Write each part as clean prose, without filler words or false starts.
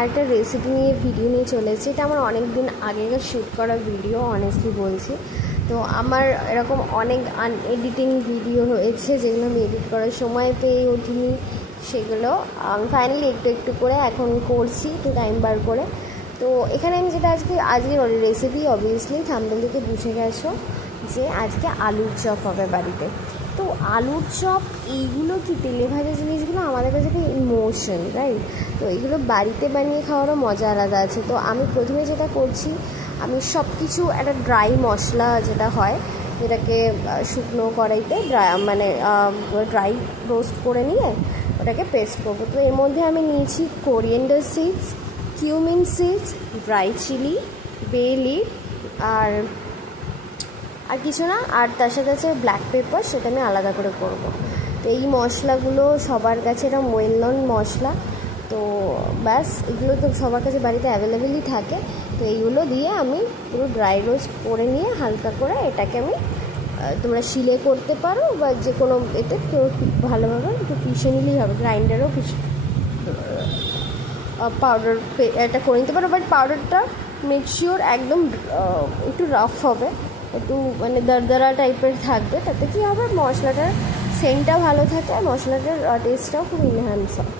আরেকটা রেসিপি নিয়ে ভিডিও নিয়ে চলেছি। এটা আমার অনেক দিন আগেকার শ্যুট করা ভিডিও, অনেস্টলি বলছি। তো আমার এরকম অনেক আনএডিটিং ভিডিও হয়েছে যেগুলো আমি এডিট করার সময় পেয়ে উঠিনি, সেগুলো আমি ফাইনালি একটু একটু করে এখন করছি, একটু টাইম বার করে। তো এখানে আমি যেটা আজকের রেসিপি, অবভিয়াসলি থাম্বনেল থেকে বুঝে গেছো যে আজকে আলুর চপ হবে বাড়িতে। তো আলুর চপ এইগুলো কি তেলে ভাজা জিনিসগুলো আমাদের কাছে একটা ইমোশন, রাইট? তো এইগুলো বাড়িতে বানিয়ে খাওয়ারও মজা আলাদা আছে। তো আমি প্রথমে যেটা করছি, আমি সব কিছু একটা ড্রাই মশলা যেটা হয়, যেটাকে শুকনো কড়াইতে ড্রাই রোস্ট করে নিয়ে ওটাকে পেস্ট করবো। তো এর মধ্যে আমি নিয়েছি coriander seeds, cumin seeds, dry chilli, bay leaf আর কিছু না, আর তার সাথে আছে ব্ল্যাক পেপার, সেটা আমি আলাদা করে করব। তো এই মশলাগুলো সবার কাছে এটা ওয়েল নন মশলা, তো ব্যাস এগুলো তো সবার কাছে বাড়িতে অ্যাভেলেবেলই থাকে। তো এইগুলো দিয়ে আমি পুরো ড্রাই রোস্ট করে নিয়ে হালকা করে এটাকে আমি, তোমরা শিলে করতে পারো বা যে কোনো এতে কেউ ভালোভাবে একটু পিষে নিলেই হবে, গ্রাইন্ডারও পাউডার এটা করে নিতে পারো। বাট পাউডারটা মেক শিওর একদম একটু রাফ হবে, একটু মানে দরদরা টাইপের থাকবে, তাতে কী হবে মশলাটার সেন্টটা ভালো থাকে আর মশলাটার টেস্টটাও খুব ইনহ্যান্স হয়।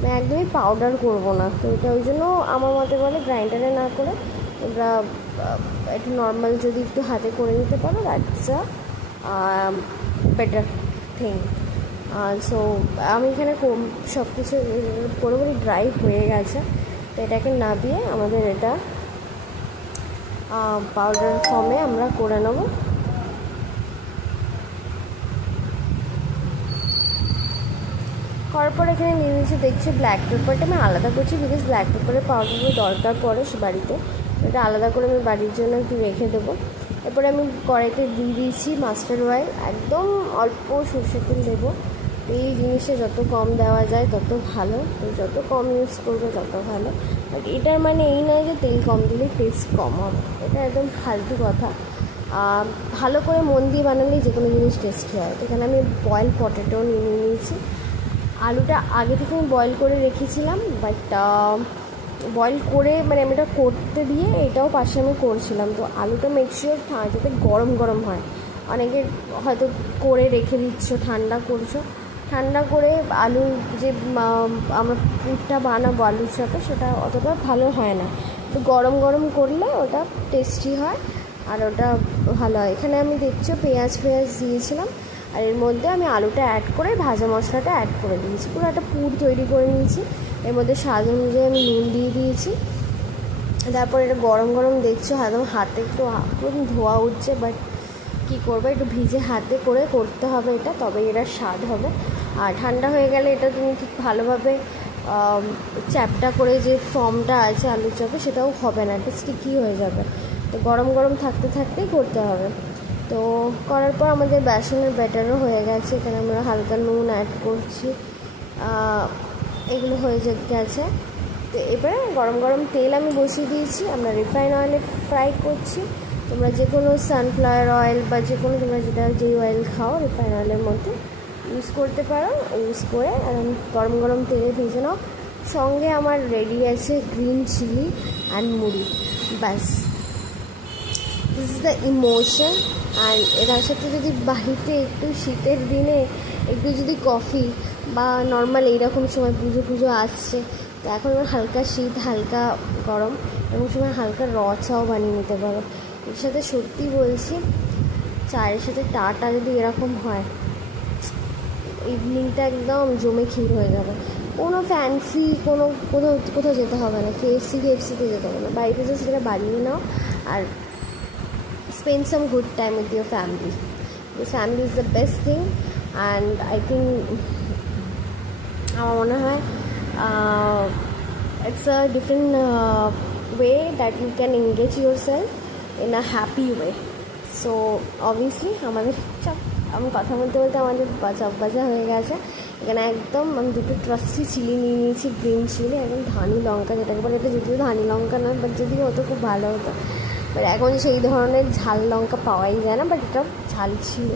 মানে একদমই পাউডার করবো না, তো এটা ওই জন্য আমার মতে বলে গ্রাইন্ডারে না করে তোমরা একটু নর্মাল যদি একটু হাতে করে নিতে পারো, that's a better thing. So আমি এখানে সব কিছু পুরোপুরি ড্রাই হয়ে গেছে, তো এটাকে নামিয়ে আমাদের এটা পাউডার ফর্মে আমরা করে নেব। করার পর এখানে নিয়ে নিয়েছি, দেখছি ব্ল্যাক পেপারটা আমি আলাদা করছি, বিকজ ব্ল্যাক পেপারের পাউডারের দরকার পড়ে সে বাড়িতে, এটা আলাদা করে আমি বাড়ির জন্য একটু রেখে দেবো। এরপরে আমি কড়াইতে দিয়ে দিয়েছি মাস্টার্ড অয়েল, একদম অল্প সরষের তেল দেবো। এই জিনিসটা যত কম দেওয়া যায় তত ভালো, তো যত কম ইউজ করবে তত ভালো। বাট এটার মানে এই নয় যে তেল কম দিলে টেস্ট কম হবে, এটা একদম ফালতু কথা। ভালো করে মন দিয়ে বানালেই যে কোনো জিনিস টেস্টি হয়। তো এখানে আমি বয়েল পটেটো নিয়ে নিয়েছি। আলুটা আগে থেকে আমি বয়েল করে রেখেছিলাম, বাট বয়েল করে মানে আমি এটা করতে দিয়ে এটাও পাশে আমি করছিলাম। তো আলুটা মেকশিওর যাতে গরম গরম হয়। অনেকে হয়তো করে রেখে দিচ্ছ, ঠান্ডা করছো, ঠান্ডা করে আলুর যে আমরা পুরটা বানাবো আলুর সাথে, সেটা অতটা ভালো হয় না। তো গরম গরম করলে ওটা টেস্টি হয় আর ওটা ভালো হয়। এখানে আমি দেখছো পেঁয়াজ দিয়েছিলাম, আর এর মধ্যে আমি আলুটা অ্যাড করে ভাজা মশলাটা অ্যাড করে দিয়েছি, পুরো একটা পুর তৈরি করে নিয়েছি। এর মধ্যে স্বাদ অনুযায়ী আমি নুন দিয়ে দিয়েছি। তারপর এটা গরম গরম দেখছো একদম হাতে একটু ধোয়া উঠছে, বাট কী করবে, একটু ভিজে হাতে করে করতে হবে এটা, তবে এটার স্বাদ হবে। আর ঠান্ডা হয়ে গেলে এটা তুমি ঠিক ভালোভাবে চ্যাপটা করে যে ফর্মটা আছে আলুর চপে, সেটাও হবে না, এটা স্টিকি হয়ে যাবে। তো গরম গরম থাকতে থাকতেই করতে হবে। তো করার পর আমাদের বেসনের ব্যাটারও হয়ে গেছে, এখানে আমরা হালকা নুন অ্যাড করছি, এগুলো হয়ে গেছে। তো এবারে গরম গরম তেল আমি বসিয়ে দিয়েছি, আমরা রিফাইন অয়েলে ফ্রাই করছি। তোমরা যে কোনো সানফ্লাওয়ার অয়েল বা যে কোনো তোমরা যে অয়েল খাও রিফাইন অয়েলের মধ্যে ইউজ করতে পারো, ইউজ করে গরম গরম তেলে ভেজে নাও। সঙ্গে আমার রেডি আছে গ্রিন চিলি অ্যান্ড মুড়ি, ব্যাস দিস ইজ দ্য ইমোশন। আর এটার সাথে যদি বাড়িতে একটু শীতের দিনে একটু যদি কফি বা নর্মাল এইরকম সময় পুজো আসছে, তো এখন হালকা শীত হালকা গরম, এরকম সময় হালকা চাও বানিয়ে নিতে পারো। এর সাথে সত্যি বলছি, চায়ের সাথে টাটা যদি এরকম হয়, ইভিনিংটা একদম জমে ক্ষীর হয়ে যাবে। কোনো ফ্যান্সি কোথাও যেতে হবে না, কেএফসিতে যেতে হবে না, বাড়িতে জাস্ট সেটা বানিয়ে নাও আর spend some good time with your family. Your family is the best thing, and I think আমার মনে হয় it's a different way that you can engage yourself in a happy way. So obviously আমাদের আমি কথা বলতে আমাদের chop ভাজা হয়ে গেছে। এখানে একদম আমি দুটো ট্রাস্টি চিলি নিয়ে নিয়েছি, গ্রিন চিলি, একদম ধানি লঙ্কা যেটাকে বলে, এটা যদিও ধানি লঙ্কা না, বাট যদিও হতো খুব ভালো হতো, বাট এখন সেই ধরনের ঝাল লঙ্কা পাওয়াই যায় না, বাট এটা ঝাল ছিল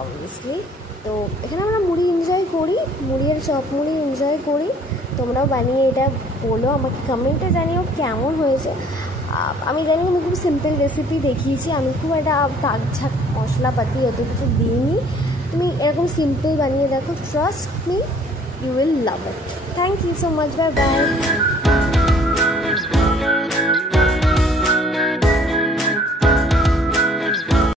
অবভিয়াসলি। তো এখানে আমরা মুড়ি এনজয় করি, মুড়ি আর চপ মুড়ি এনজয় করি। তোমরাও বানিয়ে এটা বলো, আমাকে কমেন্টে জানিও কেমন হয়েছে। আমি জানি আমি খুব সিম্পল রেসিপি দেখিয়েছি, আমি খুব একটা তাক ঝাক মশলাপাতি অত কিছু দিইনি। তুমি এরকম সিম্পল বানিয়ে দেখো, trust me, you will love it. Thank you so much, bye by.